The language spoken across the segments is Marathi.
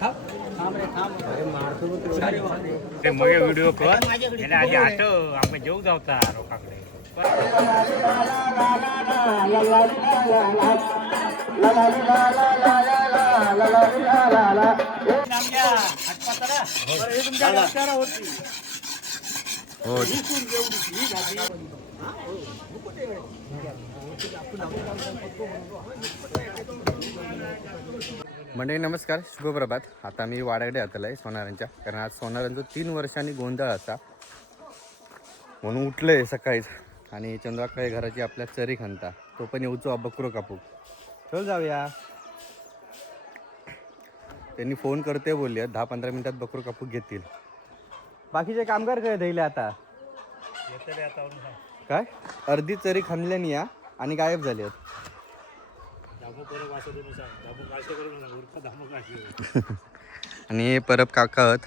मग व्हिडिओ कर आधी आठव आमका जेव जावता रोखाकडे मंडळी नमस्कार, शुभप्रभात. आता मी वाडाकडे आतलो आहे सोनारांच्या, कारण आज सोनारांचा 3 वर्षांनी गोंधळ असा म्हणून उठलं आहे सकाळीच. आणि चंद्राकडे घराची आपल्या चरी खांता तो पण येऊचो बकरो कापूक. चल जाऊया. त्यांनी फोन करते बोलले 10-15 मिनिटात बकरो कापूक घेतील. बाकीचे कामगार काय धैले आता काय अर्धी चरी खांदल्यानी या आणि गायब झाले आहेत. आणि परब काका आहेत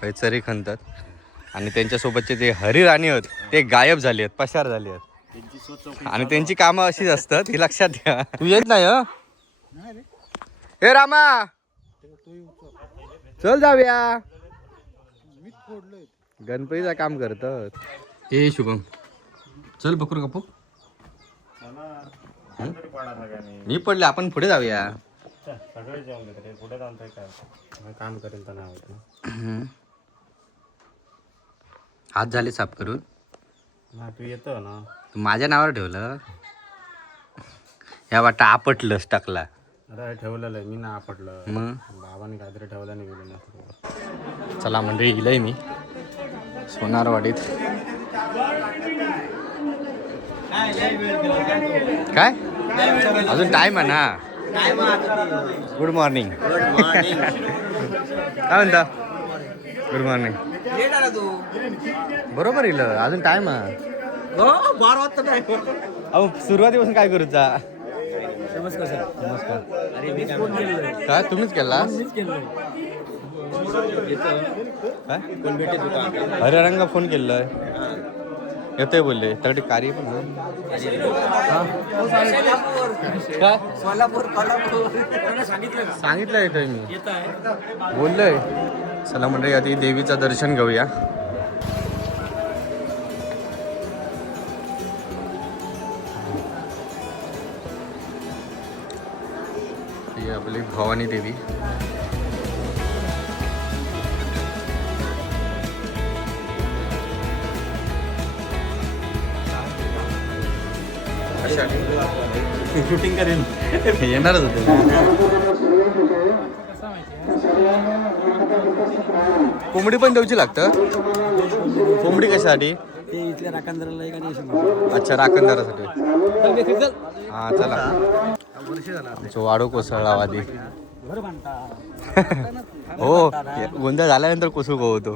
काही चरी खणतात आणि त्यांच्यासोबतचे जे हरिराणी आहेत ते गायब झाले आहेत, पसार झाले आहेत. आणि त्यांची कामं अशीच असतात ही लक्षात घ्या. तू येत नाही हे रामा, चल जाऊया. गणपतीचं काम करतात. ए शुभम चल बकरू कापू. मी पडले, आपण पुढे जाऊया. सगळे जेवण घेतात पुढे जाणतोय काय काम करेल तर नाही. हात झाले साफ करून. तू येतो ना, तू माझ्या नावावर ठेवलं. ह्या वाटा आपटलंच टाकला. अरे ठेवलेलं आहे मी ना आपटलं. मग बाबाने काहीतरी ठेवलं नाही गेलं ना. चला मंडळी गेलंय मी सोनारवाडीत. काय अजून टाइम आहे ना. Good morning. काय म्हणता? Good morning. बरोबर येईल, अजून टाइम आहे. अहो सुरुवातीपासून काय करूचा. नमस्कार सर. नमस्कार. काय तुम्हीच केला काय? अरे रंगा फोन केलाय येतोय बोलले तगडी कार्य पण काय सांगितलं येतोय मी बोललोय. चला मंडळी आधी देवीचं दर्शन घेऊया. ही आपली भवानी देवी. शूटिंग करेन येणारच होते. कोंबडी पण देऊची लागतं. कोंबडी कशासाठी? अच्छा राखणदारासाठी. हा चला. वाडू कोसळला आधी. हो गोंधळ झाल्यानंतर कोसळ होतो.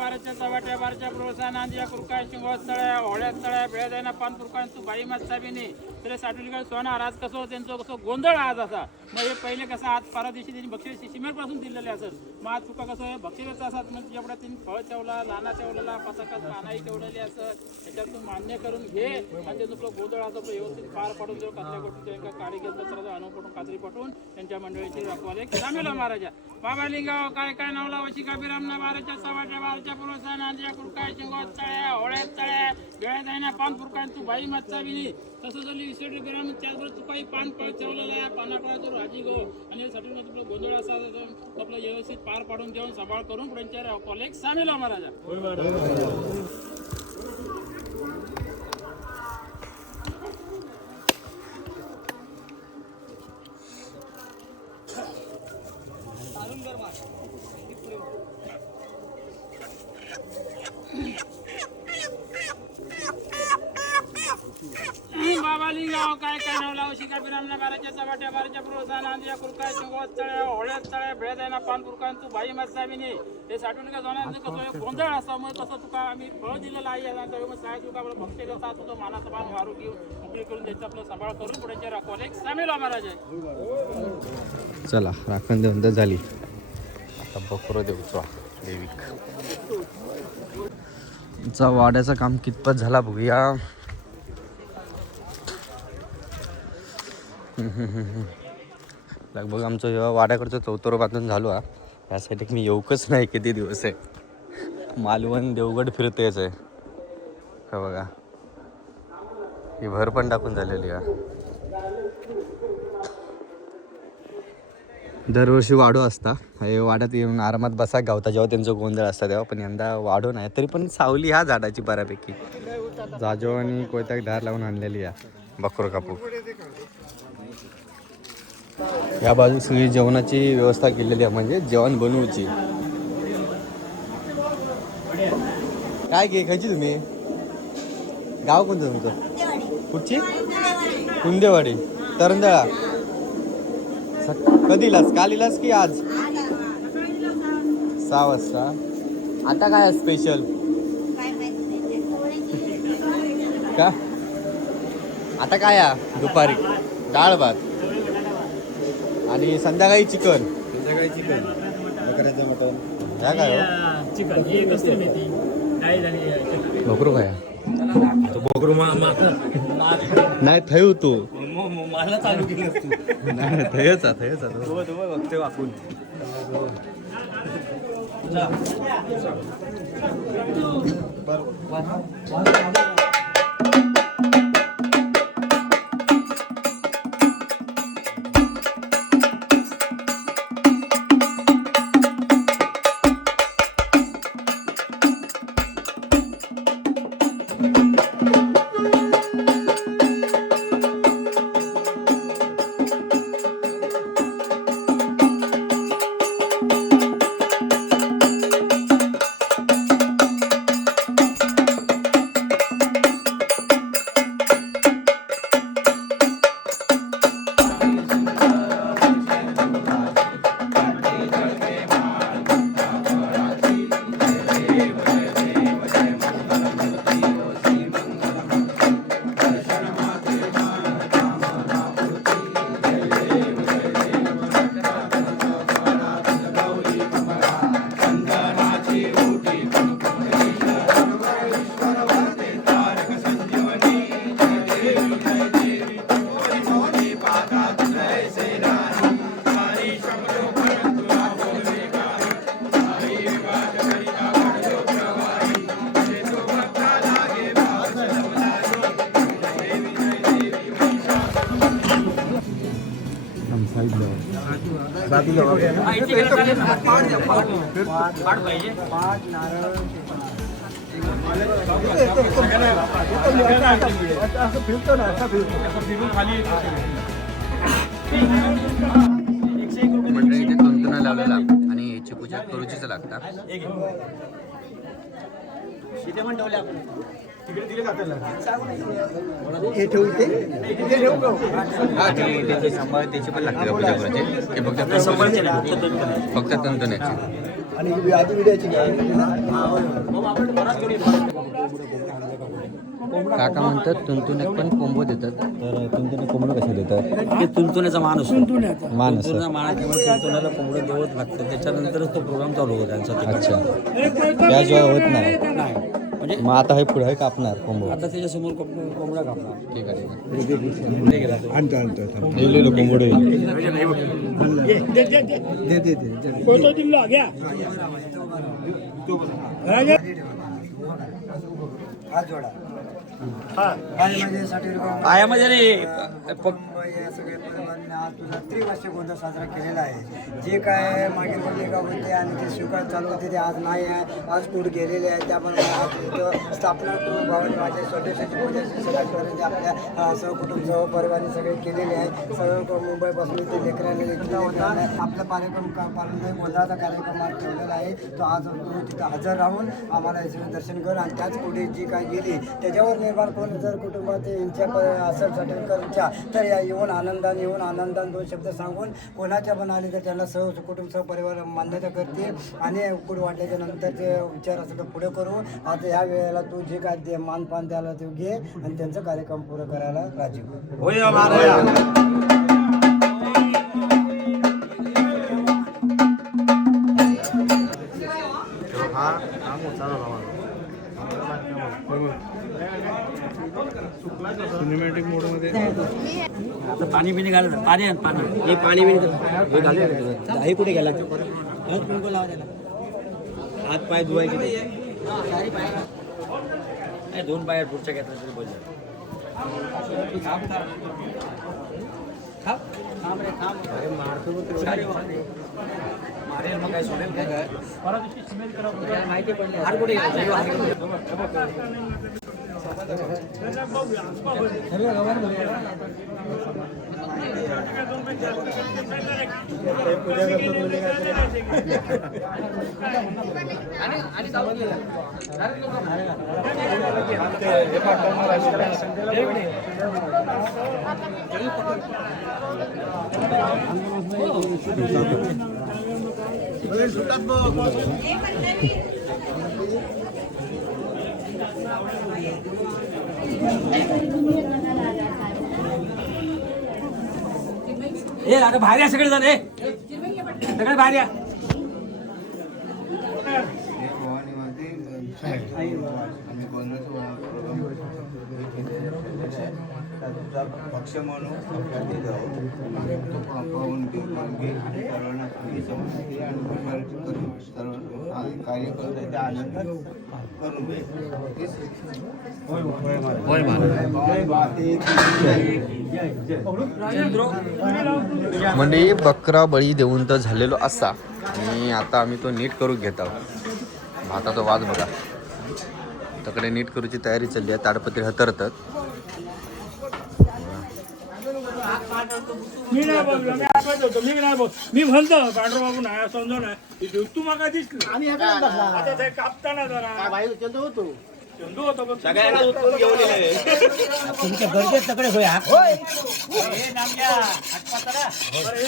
भारतच्या चव्हाट्या बारच्या प्रोत्साहन नांदिया कुरकाय शिंगोत्सळ्या होळ्यात तळ्या भेळ्या पान पुरकाय तू बाई मस्ता बिनी तरी साठवली काय सोनार. आज कसं त्यांचं कसं गोंधळ आज असा. मग हे पहिले कसं आज परा दिवशी त्यांनी बक्षीस शिमेरपासून दिलेले असत. मग आज तुका कसं बक्षीस असतात म्हणजे तुझ्याकडे त्यांनी फळ ठेवला लाना ठेवलेला पथकात पानाही ठेवलेली असत. त्याच्यातून मान्य करून घे आणि ते तुला गोंधळ असं व्यवस्थित पार पडून देऊ. कचऱ्या पटून त्यांना काळी घेतलं तर अनुभव पटून कात्री पटून त्यांच्या मंडळीची रखवाले सामील महाराजा. बाबा लिंगाव काय काय नावला वशी काबीरामना बाराच्या सव्वाच्या बाराच्या प्रोत्साहन नांदिया कुरकाय शिंगोत तळ्या होळ्यात तळ्या भेळ्या जाईना पान पुरकाय तू बाई मत्ता बिनी तसं झाली विसर्ड बिराम. त्याचबरोबर तू काही पान फळ ठेवलेला आहे पानाफळाचं राजी गो आणि साठी तुला गोंधळ असा आपलं व्यवस्थित पार पाडून देऊन सांभाळ करून त्यांच्या कॉलेज सामील महाराजा. बाबालिंगाव काय काय नावला शिका बिरामना बाराच्या चव्हाट्या बाराच्या प्रोत्साहन नांदिया कुरकाय शिंगोत तळ्या होळ्यात तळ्या भेळ जायना पान पुरकाय तू बाई मस्ताबिनी ते साठवून का जाणार कसं गोंधळ असता. मग तसं तुका आम्ही फळ दिलेलं आहे. मग साय तुका आपलं भक्ती करता तुझं मानाचा मान वारू घेऊन मोकळी करून त्याचा आपला सांभाळ करून पुढे राखवाले सामील महाराज आहे. चला राखण देऊन झाली. बकरो देवचा देविक चा वाड्याचं काम कितपत झाला बघूया. लगभग आमचं वाड्याकडचं चौतरो बांधून झालो हा. यासाठी मी येऊकच नाही किती दिवस आहे. मालवण देवगड फिरतेच आहे हा बघा. ही भर पण टाकून झालेली आहे. दरवर्षी वाढो असता हे वाड्यात येऊन आरामात बसा गावता जेव्हा त्यांचं गोंधळ असता तेव्हा. पण यंदा वाढो नाही तरी पण सावली ह्या झाडाची बऱ्यापैकी. जाजो आणि कोयत्याक धार लावून आणलेली आहे बकरो कापू. या बाजू सगळी जेवणाची व्यवस्था केलेली आहे म्हणजे जेवण बनवूची. काय घे खायची तुम्ही? गाव कोणतं तुमचं? कुठची? कुंदेवाडी तरंदळा. कधी इलास? काल इलास की आज? 6 वाजता. आता काय आहे स्पेशल का? आता काय आहे दुपारी? डाळ भात आणि संध्याकाळी चिकन. संध्याकाळी चिकन करायचं मटन. ह्या काय हो? चिकन ही कसली मेथी काय झाली बकरू काय? बकरू नाही थय होतो मला चालू केली नाही थयच थयच बघते वाकून. मंडळी इथे तंतुना लावलेला आणि याची पूजा करूचीच लागता. त्याची सांभाळ त्याची पण लागते का पूजा करायची की फक्त तंतुण्याची? काका म्हणतात तुंतुण्यात पण कोंबो देतात. तर तुंतुने कोंबडं कसे देतात? ते तुंतुण्याचा मान असतो. मान असतो. मानाच्यामुळे तुंतुण्याला कोंबडं देवत लागतं. त्याच्यानंतरच तो प्रोग्राम चालू होतो त्यांचा. अच्छा त्याशिवाय होत नाही. म्हणजे मग आता हे पुढे कापणार कोंबो. आता त्याच्यासमोर कोंबडा कापणार. ठीक आहे लिहिलेलं कोंबडं पायामध्ये नाही त्रिवर्ष गोंधळ साजरा केलेला आहे. जे काय मागील का होते आणि ते स्वीकार चालू होते ते आज नाही आहे. आज कुठे गेलेले आहे त्यामुळे आज इथं स्थापना करून भावाने माझ्या स्वदेशाची पूजा सगळ्यांपर्यंत आपल्या सहकुटुंब सहपरिवाराने सगळे केलेले आहे. सगळं मुंबईपासून ते लेकरांनी इथला होता. आपला कार्यक्रम पालन गोंधळाचा कार्यक्रम ठेवलेला आहे. तो आज तिथं हजर राहून आम्हाला दर्शन करून आणि त्याच पुढे जी काय गेली त्याच्यावर निर्माण कोण जर कुटुंबात इच्छा असेल सर्टिफिकेट इच्छा तर या येऊन आनंदाने दोन शब्द सांगून कोणाच्या पण आले तर त्यांना कुटुंब सहपरिवार मान्यता करते आणि पुढे वाटल्याच्या नंतर ते विचार असेल तर पुढे करू. आता ह्या वेळेला तू जे काय ते मानपान द्यायला ते घे आणि त्यांचा कार्यक्रम पुरा करायला राजी हो. हा मोठा झाला सिनेमॅटिक मोडमध्ये पाणी बिणी घालत पाणी आण पाणी हे पाणी बिणी हे घालून हे कुठे गेला हात पाय धुवायचे दोन पाय पुढच्या घेतला तरी बोल माहिती पडली ए अरे बाहेर या सगळे जण सगळे बाहेर या भक्ष म्हणून पाहून सर्वांना कार्य करत आहे त्या आनंद करून म्हणजे बकरा बळी देऊन तर झालेलो असा आणि आता आम्ही तो नीट करून घेत आहोत. भाताचा वाज बघा तकडे नीट करूची तयारी चालली आहे. ताडपत्री हतरतात. मी नाही बोललो मी आठवत होतो मी नाही बोल मी म्हणतो पांढरा बाबू नाही समजा नाही तू मागा दिसली आता ते कापताना जरा चंदू होतो पण सगळ्यांना उचलून घेऊन तुमच्या गरजेत सगळे होय हे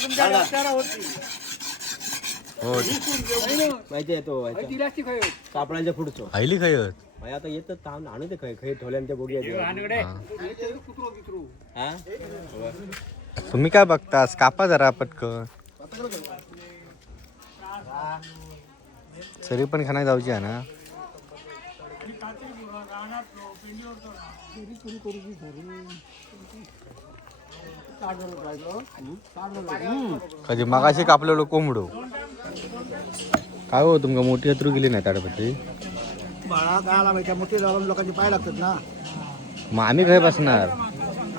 तुमच्या रस्त्याला होती हो माहिती आहे तो कापडांच्या पुढचं आईली खायत भाई आता येतं ताण आणू ते खै खै ठेवल्यानंतर बघूया तुम्ही काय बघतास कापा जरा पटकन सरी पण खाना जाऊची आहे ना. कधी मगाशी कापलेलो कोंबडो काय हो तुमका मोठी हत्रू गेली नाही ताडपत्री बाळा काय आला माहिती मोठी जाऊन लोकांचे पाय लागतात ना. मग आम्ही काय बसणार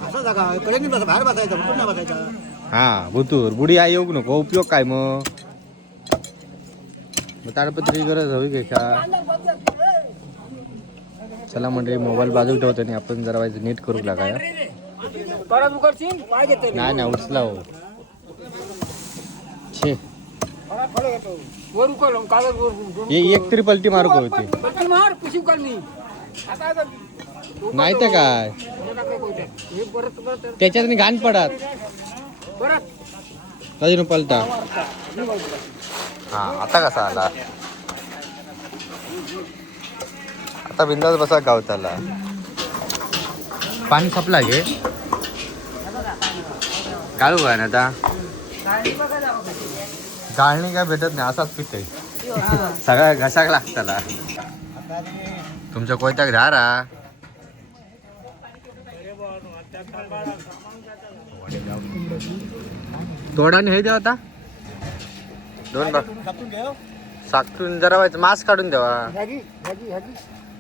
असं जागा कडे नाही बसा बाहेर बसायचं कुठून नाही बसायचं. हा भुतूर बुडी आई येऊ नको उपयोग काय मग ताडपत्री गरज हवी का. चला मंडळी मोबाईल बाजू ठेवतो आणि आपण जरा व्हायचं नीट करू लागा. नाही नाही उचला हो छे एक तरी पलटी मारू का होती नाही तर काय त्याच्यात घाण पडत अजून पलटा. हा आता कसा आला आता बिंदास बसा गावताला. पाणी सपला गे गाळू काय ना आता गाळणी काय भेटत नाही असाच पित आहे सगळ्या घशाक लागताला. तुमच्या कोयत्याक धारा तोडाने हे द्या आता दोन साकटून जरा व्हायचं मास्क काढून द्यावा.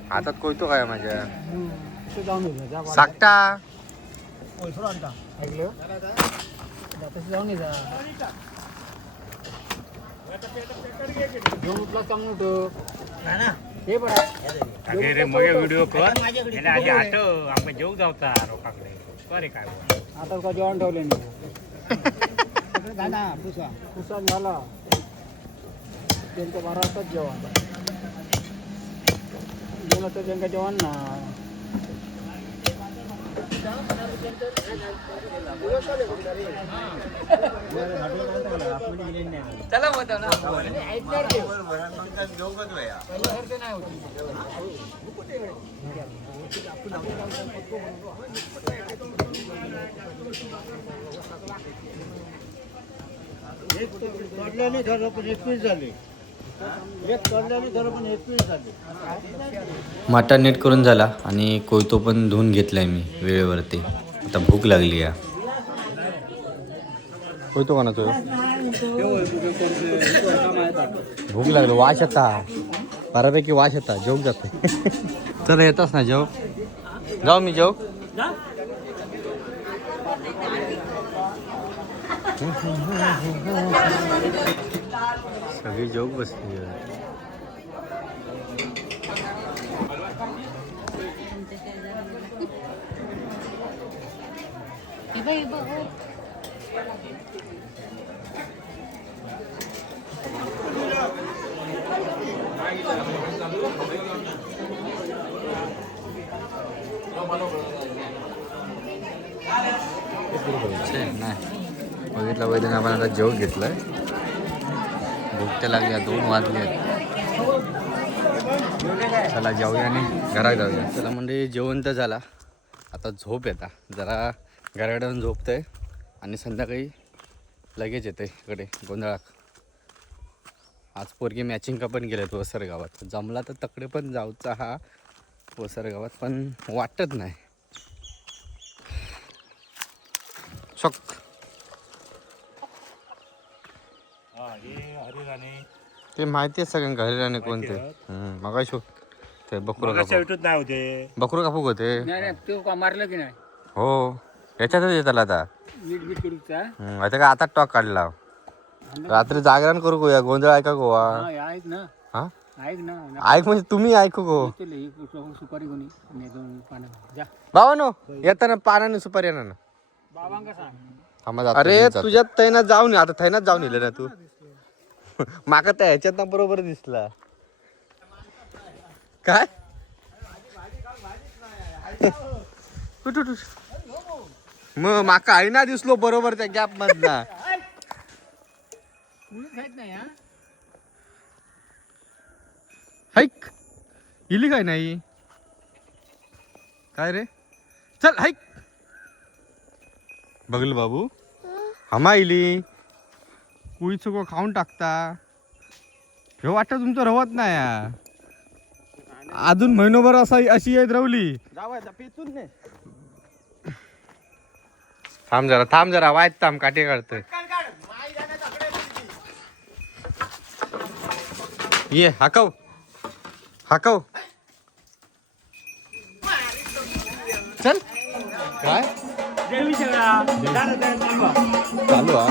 हातात कोयतो काय माझ्या साकटा रे मग व्हिडिओ कर आधी आठव आमका जेव जावता रोखाकडे अरे काय आता का जेवण ठेवले पुसा झाला त्यांचं 12 वाजताच जेवण गेलं तर त्यांचं जेवण ना. चला मग झाले मटण नीट करून झाला आणि कोयतो पण धुवून घेतलाय मी वेळेवरती. आता भूक लागली आहे. कोयतो कोणाचो? भूक लागली, वास येता बऱ्यापैकी, वास येता. जेवक जाते. चला येतास ना जेव. जाऊ मी जेव. सगळी जेवक बसली. नाही बघितलं वैद्यने आपण आता जेवण घेतलंय. भूक तर लागली, 2 वाजले. चला जाऊया आणि घरात जाऊया. चला म्हणजे जेवण तर झाला, आता झोप येता. जरा घराकडून झोपतंय आणि संध्याकाळी लगेच येते इकडे गोंधळात. आज पोरगी मॅचिंग का पण गेलेत वसर गावात. जमला तर तकडे पण जाऊचा हा वसर गावात, पण वाटत नाही. शक ते माहिती आहे सगळ्यांना हरिराणे कोणते. मगाशी ते बकरू कापूक होते. मारलं की नाही हो याच्यातच येताला आता. मीठ करूचा आता का आता टॉक काढला. रात्री जागरण करू गोया, गोंधळ ऐका गोवा. ऐक ना, हा ऐक ना, ऐक म्हणजे तुम्ही ऐकू गो. सुपारी कोणी जा बाबा नो येताना पानाने सुपारी येणार ना. बाबांका सांग. अरे तुझ्यात तैनात जाऊन आता थैनात जाऊन येले ना तू. माका त्या ह्याच्यात ना बरोबर दिसला काय. मग माका आई ना दिसलो बरोबर त्या गॅप मधला. हाईक इली काय नाही काय रे. चल हाईक. बघल बाबू हमा इली कुईच को खाऊन टाकता. हे वाटत तुमचं रवत नाही. अजून महिनोभर अशी येत रवली. थांब जरा वाईट थांब, काटे काढतोय. ये हाकव चल. काय चालू हा.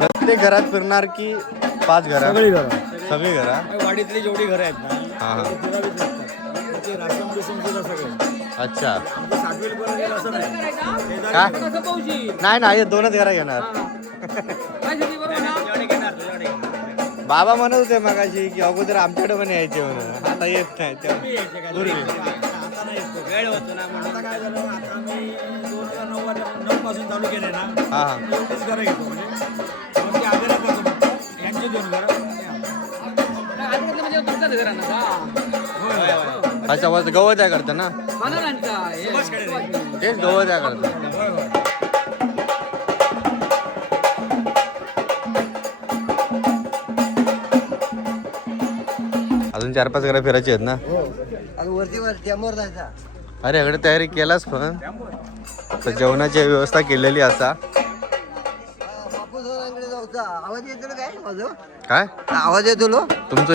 प्रत्येक घरात फिरणार की 5 घरा? सगळी घरा वाडीतली जेवढी घरं आहेत ना हा हा ते राशन बिशन सुद्धा सगळे. अच्छा सातवीपर्यंत असं नाही. काय नाही 2च घरा घेणार. बाबा म्हणत होते मगाशी की अगोदर आमच्याकडे पण यायचे म्हणून, आता येत नाही. वेळ होतो ना म्हणून. आता काय झालं, आता आम्ही 2009 पासून चालू केले ना. हा एवढीच घरं घेतो म्हणजे आग्रह करतो फक्त यांची 2 घरं. अच्छा गवत आहे करतं ना तेच गवत आहे करतं. अजून 4-5 घरा फिरायची आहेत ना. आणि वरती वर टेमवर जायचा. अरे अगदी तयारी केलास पण तर जेवणाची व्यवस्था केलेली असा. आवाज येतो काय माझं? काय आवाज येतो लो तुमचं?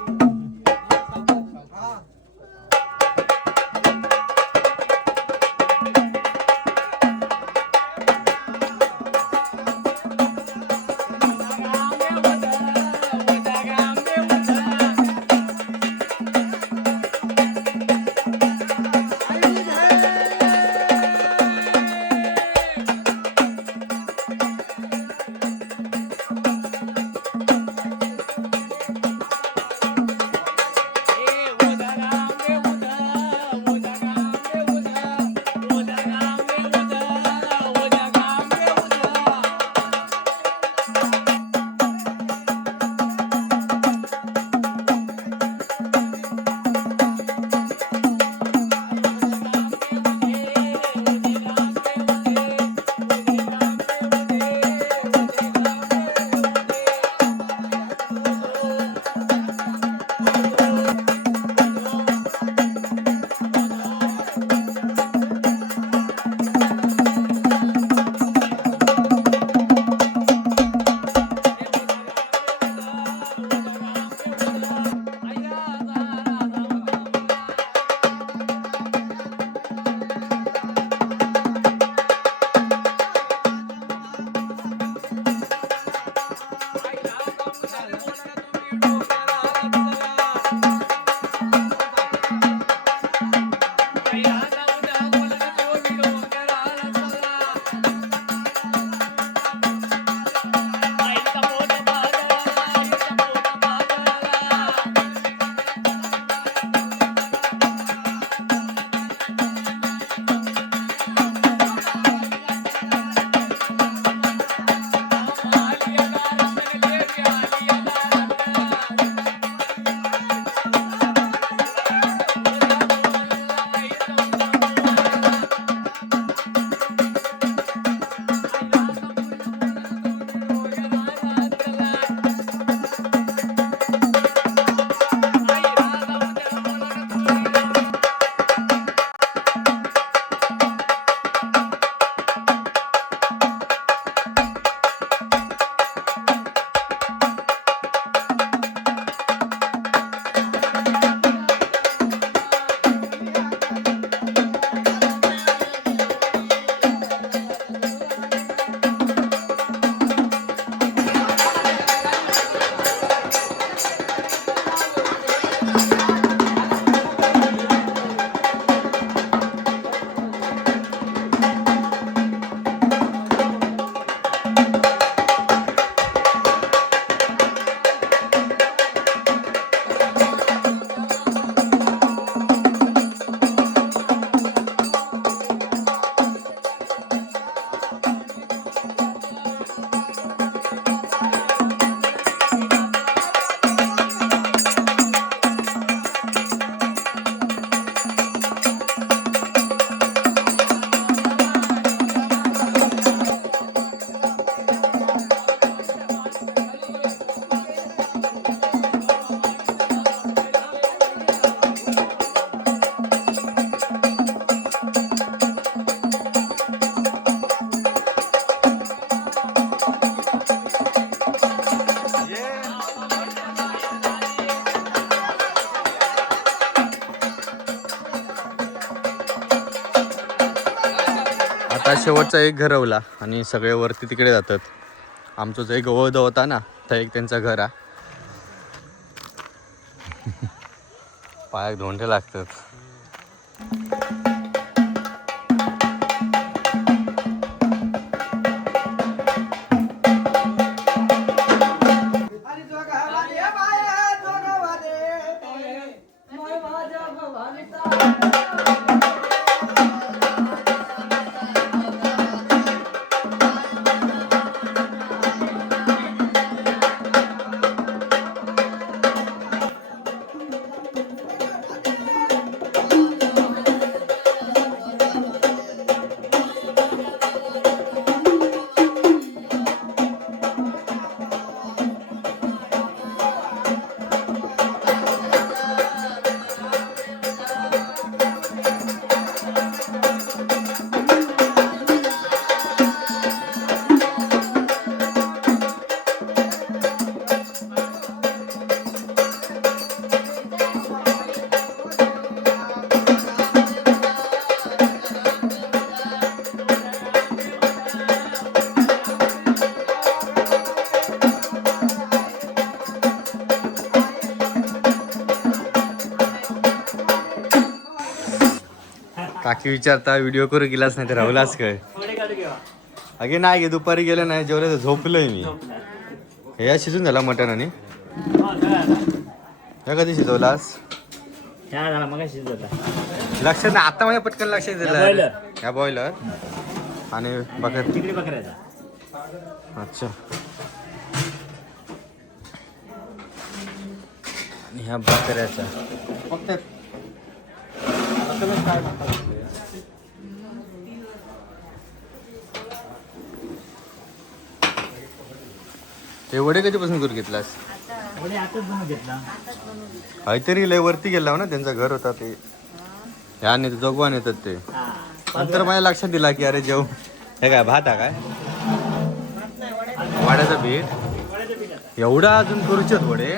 आता शेवटचा एक घरवला आणि सगळे वरती तिकडे जातात. आमचं जो एक गवळद होता ना तर एक त्यांचं घर आहे. पायाक धोंडे लागतात. ती विचारता व्हिडिओ करू गेलास नाही तर राहुलास काय अगे नाही गे दुपारी गेलं नाही जेवढं तर झोपलोय मी हे शिजून झाला मटण आणि हे कधी शिजवलास झाला मग शिजत लक्षात नाही आता माझ्या पटकन लक्षात boiler. दिलं ह्या बॉयलर आणि बघा तिकडे बकऱ्याचा अच्छा आणि ह्या बकऱ्याचा फक्त काय म्हणतात हे वडे कधीपासून करून घेतलास आताच बनवून घेतला काहीतरी लय वरती गेला ना त्यांचं घर होता ते ह्या नेते जोगवान येतात ते नंतर माझ्या लक्षात दिला की अरे जेव हे काय भात हा काय वाड्याचं पीठ एवढा अजून करूचे वडे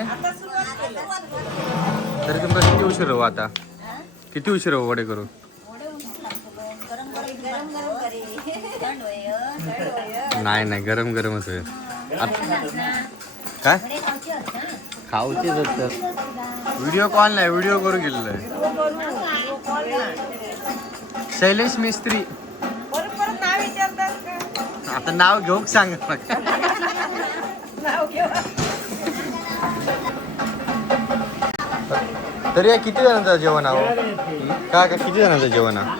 तरी तुमचा किती उशीर हो आता किती उशीर हो वडे करू नाही गरम गरमच होईल काय खाऊचे व्हिडिओ कॉल नाही व्हिडिओ करू गेलेलं शैलेश मिस्त्री आता नाव घेऊ सांग तरी या किती जणांचं जेवण आहो काय काय किती जणांचं जेवण हा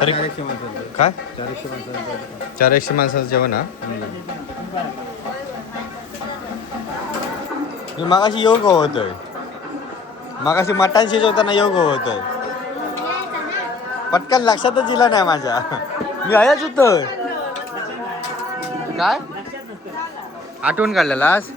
तरी काय 400 माणसाचं जेवण हा मगाशी योग होतोय मगाशी मटण शिजवताना योग होतोय पटकन लक्षातच दिला नाही माझ्या मी आयाच होतोय काय आठवण काढलेलास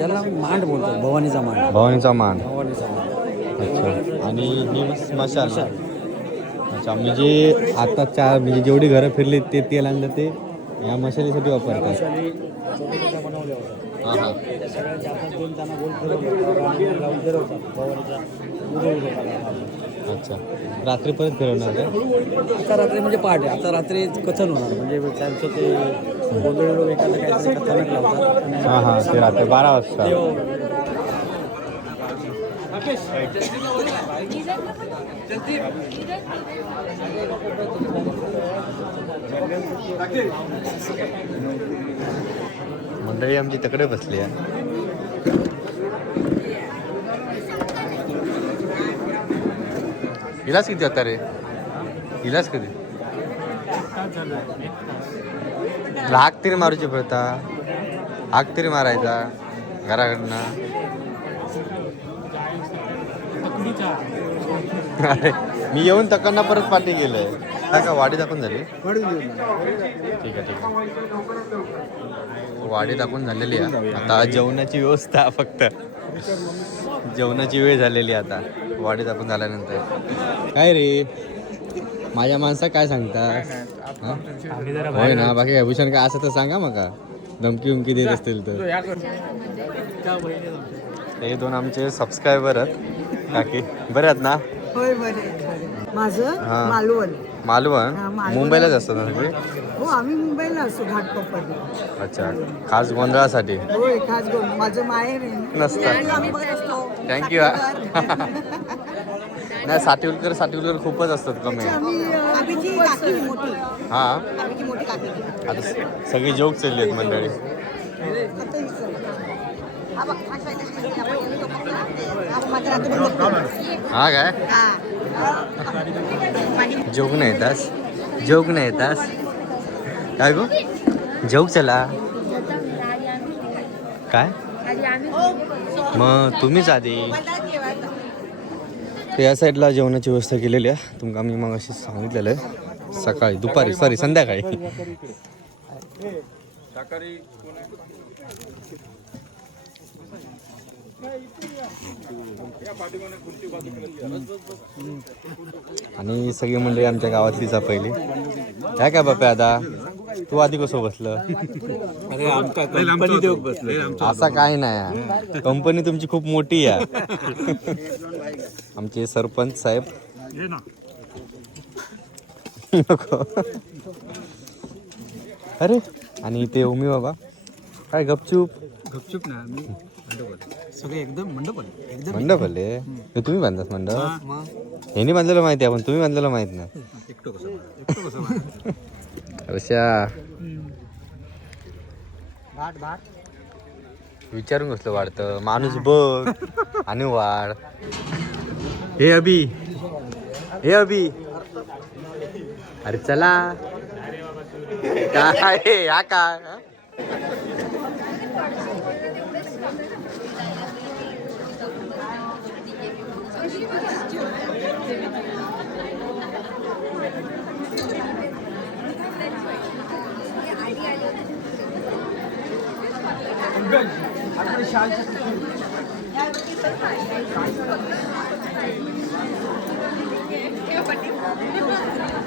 याला मांड बोलतो, भवानीचा मांड. भवानीचा मान. भवानीचा मांड. अच्छा. आणि ही स्मशान. अच्छा, म्हणजे आता चार म्हणजे जेवढी घरं फिरली ते तेल आणलं ते या मशालीसाठी वापरतात. हां हां. सगळ्यांच्या हातात दोन त्यांना गोल फिरवलं लावून फिरवतात भवानीचा उदो. अच्छा, रात्री परत फिरवणार काय? आता रात्री म्हणजे पहाटे, आता रात्री कथन होणार म्हणजे त्यांचं ते गोंधळी लोक एखादं काहीतरी कथानक लावतात आणि हां हां, ते रात्री 12 वाजता. मंडळी आमची तकडे बसली आहे. इलाज किती आता रे? इलाज कधी? हाक तरी मारूची प्रथा, हाक तरी मारायचा घराकडनं. अरे मी येऊन तकांना परत पाठी गेलंय. काय का वाडी दाखवून झाली? ठीक आहे ठीक आहे. वाडी दाखवून झालेली आहे. आता जेवणाची व्यवस्था, फक्त जेवणाची वेळ झालेली आता वाडी दाखवून झाल्यानंतर. काय रे माझ्या माणसा काय सांगतात? होय ना, बाकी काय भूषण काय असं तर सांगा मग. धमकी उमकी देत असतील तर. हे दोन आमचे सबस्क्रायबर आहेत काकी. बरे आहेत ना? होय बरे. माझं मालवण. मालवण. मुंबईलाच असतात ना सगळे? हो, आम्ही मुंबईला असतो घाटकोपरला. अच्छा, खास गोंधळासाठी? होय, खास माझं माहेर आहे. नसतं. आम्ही बघत असतो. थँक्यू. नाही, साठवलकर खूपच असतात कमी. आम्ही काकी मोठी. हां, आम्ही मोठी काकी. आता सगळी जोक चालली आहेत मंडळी. हा काय जोक नाही येतास? जोक नाही येतास काय गो? जोक चला काय मग तुम्हीच आधी. या साईडला जेवणाची व्यवस्था केलेली आहे तुमका मी मग अशी सांगितलेलं आहे. सकाळी दुपारी सॉरी संध्याकाळी. आणि सगळी मंडळी आमच्या गावातलीच आहे पहिली. काय काय बाप्या आता तू आधी कसं बसलं? असं काही नाही, कंपनी तुमची खूप मोठी आहे. आमचे सरपंच साहेब नको. अरे आणि ते उमी बाबा काय गपचूप ना सगळे एकदम मंडप एकदम मंडप आले. हे तुम्ही बांधतात मंडप? ह्यानी बांधलेलं माहिती आहे पण तुम्ही बांधलेलं माहित नाही. अशा विचारून कसलं वाढतं माणूस बघ आणि वाढ. हे अभि अरे चला काय या काय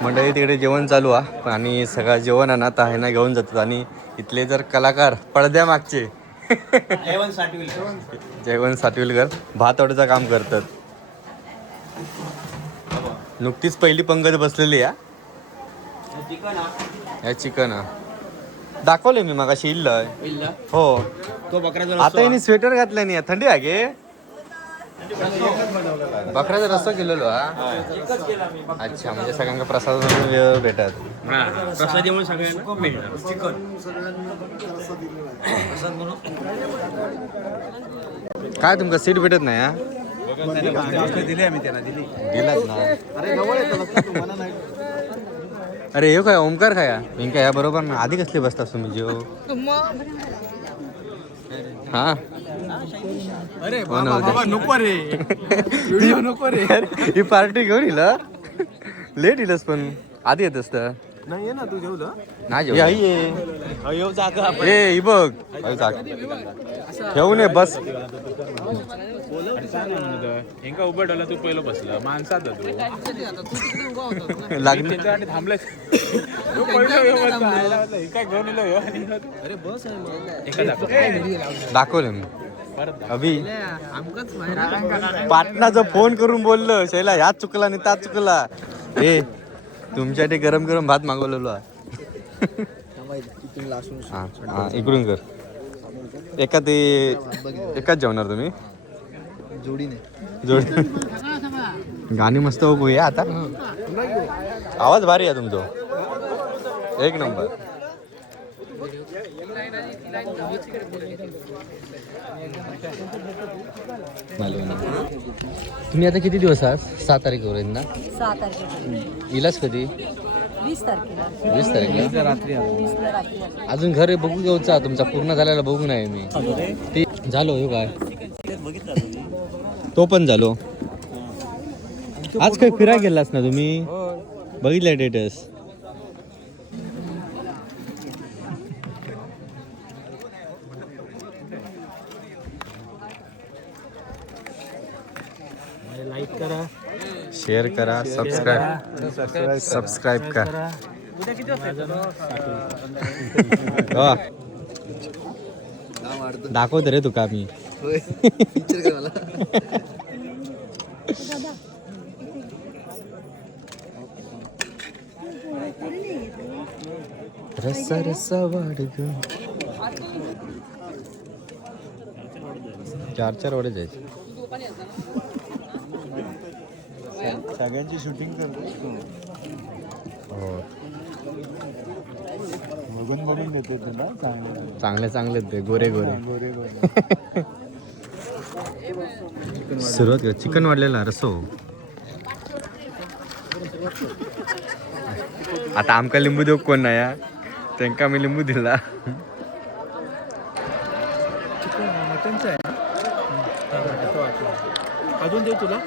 मंडळी तिकडे जेवण चालू आहे आणि सगळं जेवण अनाथ आहे ना घेऊन जातात आणि इथले जर कलाकार पडद्या मागचे जेवण साठविलकर भात वड्याचं काम करतात. नुकतीच पहिली पंगत बसलेली या चिकन दाखवले मी मागाशी इल्ल हो तो बकरा आता यांनी स्वेटर घातलं नाही थंडी आहे गे बकऱ्याचा रस्सा केलेलो हा अच्छा म्हणजे सगळ्यांना प्रसाद म्हणून भेटत प्रसादी म्हणून सगळ्यांना मिळणार काय तुमका सीट भेटत नाही हा दिले आम्ही त्यांना दिली दिलात ना अरे हे काय ओमकार काय इंका या बरोबर ना आधी कसले बसतास तुम्ही जेव हा अरे हो ना, बाबा नको रे व्हिडिओ नको रे ही पार्टी घेऊन येईल लेट येईलच पण आधी येत असत नाही ये ना तू जेवलं नाही अयो जागा ए ही बघ ठेवून ये बस हेंका उभं ठेवला तू पहिलं बसला माणसात तू लागली थांबलाय काय घेऊन अरे बस दाखवलं मी अभि पाटणाचं फोन करून बोललं शैला ह्याच चुकला आणि त्याच चुकला ए तुमच्यासाठी गरम गरम भात मागवलेलो हा इकडून कर एकाच जेवणार तुम्ही जोडी गाणी मस्त बघूया आता आवाज भारी आहे तुमचा एक नंबर तुम्ही आता किती दिवस आहात 6 तारीखवर ना 6 तारखेला इलाज कधी 20 तारखेला 20 तारीखला 20 ला रात्री अजून घर बघू घेऊचा तुमचा पूर्ण झालेला बघू नाही मी ते झालो हो काय तो पण झालो आज काही फिरायला गेलास ना तुम्ही बघितलं स्टेटस लाईक करा शेअर करा सबस्क्राईब करा दाखवत रे तुका मी रस्सा रस्सा वाढ ग 4 वडे जायचे सगळ्यांची शूटिंग करतो हो बघून देतो तुला चांगले ते गोरे सुरुवात कर चिकन वाढलेला रसो आता आमका लिंबू देऊ कोण नाही या त्यांका मी लिंबू दिला अजून देऊ तुला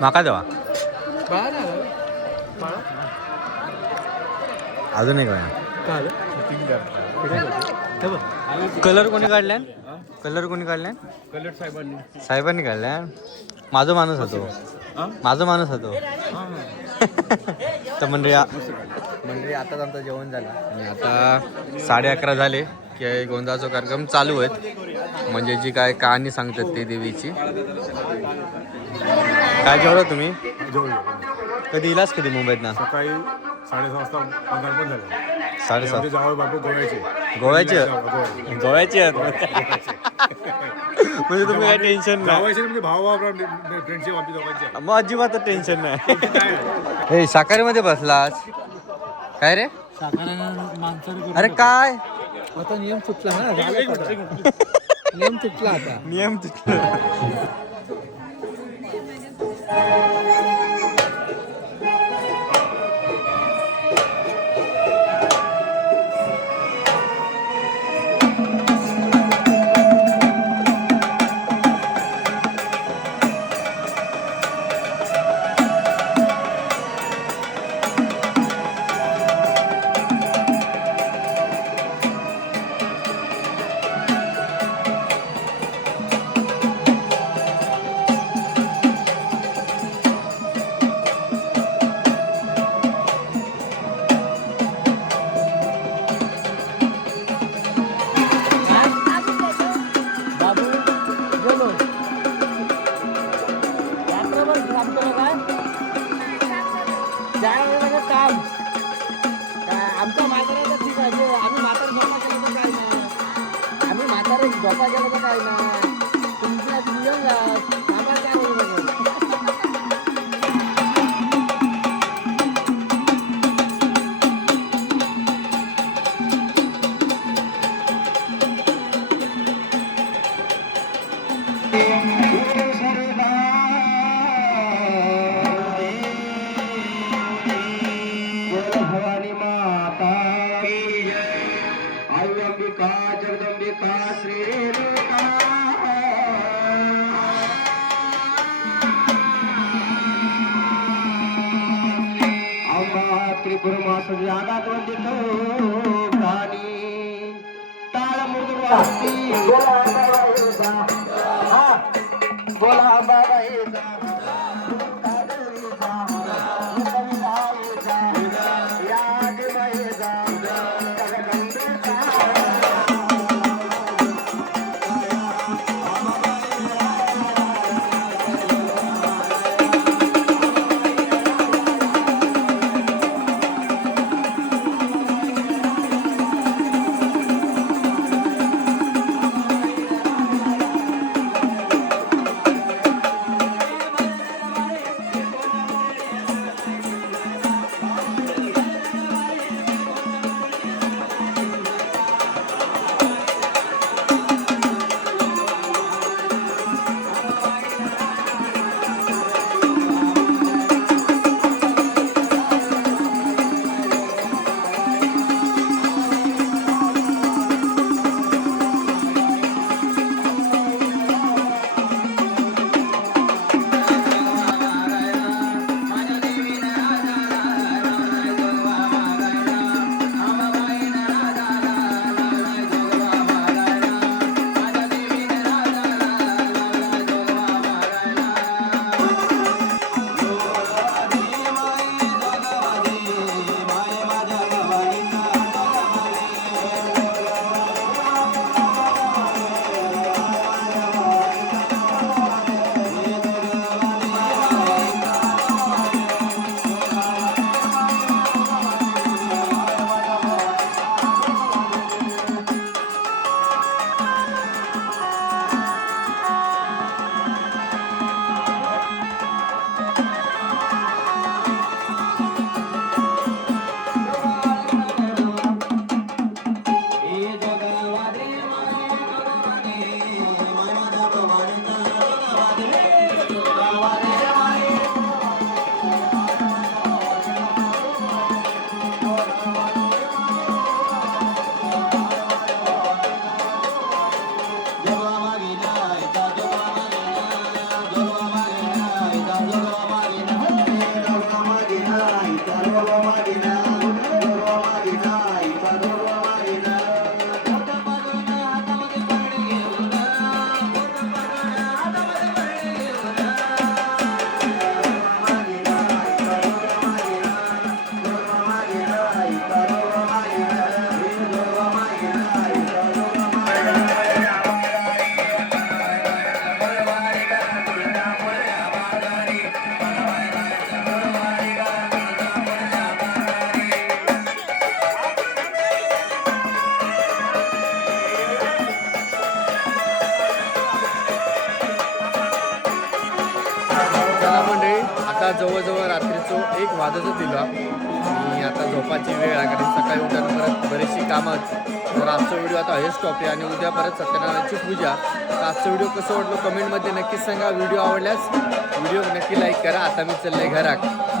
माका देवा अजून एक कलर कोणी काढल्या कलर साहेबांनी काढल्या माझा माणूस होतो तर मंडळी आताच आमचं जेवण झालं आणि आता 11:30 झाले की गोंधळाचा कार्यक्रम चालू आहेत म्हणजे जी काय कहाणी सांगतात ते देवीची काय जेवढा तुम्ही कधी इलास कधी मुंबईत ना सकाळी 6:30 वाजता पदार्पण झालं 7:30 जावळ बापू गोव्याचे म्हणजे तुम्ही काय टेन्शन नाही म्हणजे भावा फ्रेंडशिप आपली दोघांची मग अजिबात टेन्शन नाही हे शाकाहारीमध्ये बसलास काय रे अरे काय आता नियम सुटला ना नियम तुटला झोपा गेलं तर काय नाही तुमच्या नियम आम्हाला काय बोलू भवानी माता की जय आई अंबिका जगदंबिका श्री रेणुका अंबा त्रिपुरमा सजागात वंदितो प्राणी ताल मृदुवासी बोला बाबाईचा बोला बाबाईचा जवळजवळ रात्रीचं 1 वाजत दिला आणि आता झोपाची वेळ आहे कारण सकाळी उठून परत बरीचशी कामं. तर आजचा व्हिडिओ आता हे स्टॉप आहे आणि उद्या परत सत्यनारायणची पूजा. तर आजचा व्हिडिओ कसं वाटलं कमेंटमध्ये नक्कीच सांगा. व्हिडिओ आवडल्यास व्हिडिओ नक्की लाईक करा. आता मी चाललोय घरात.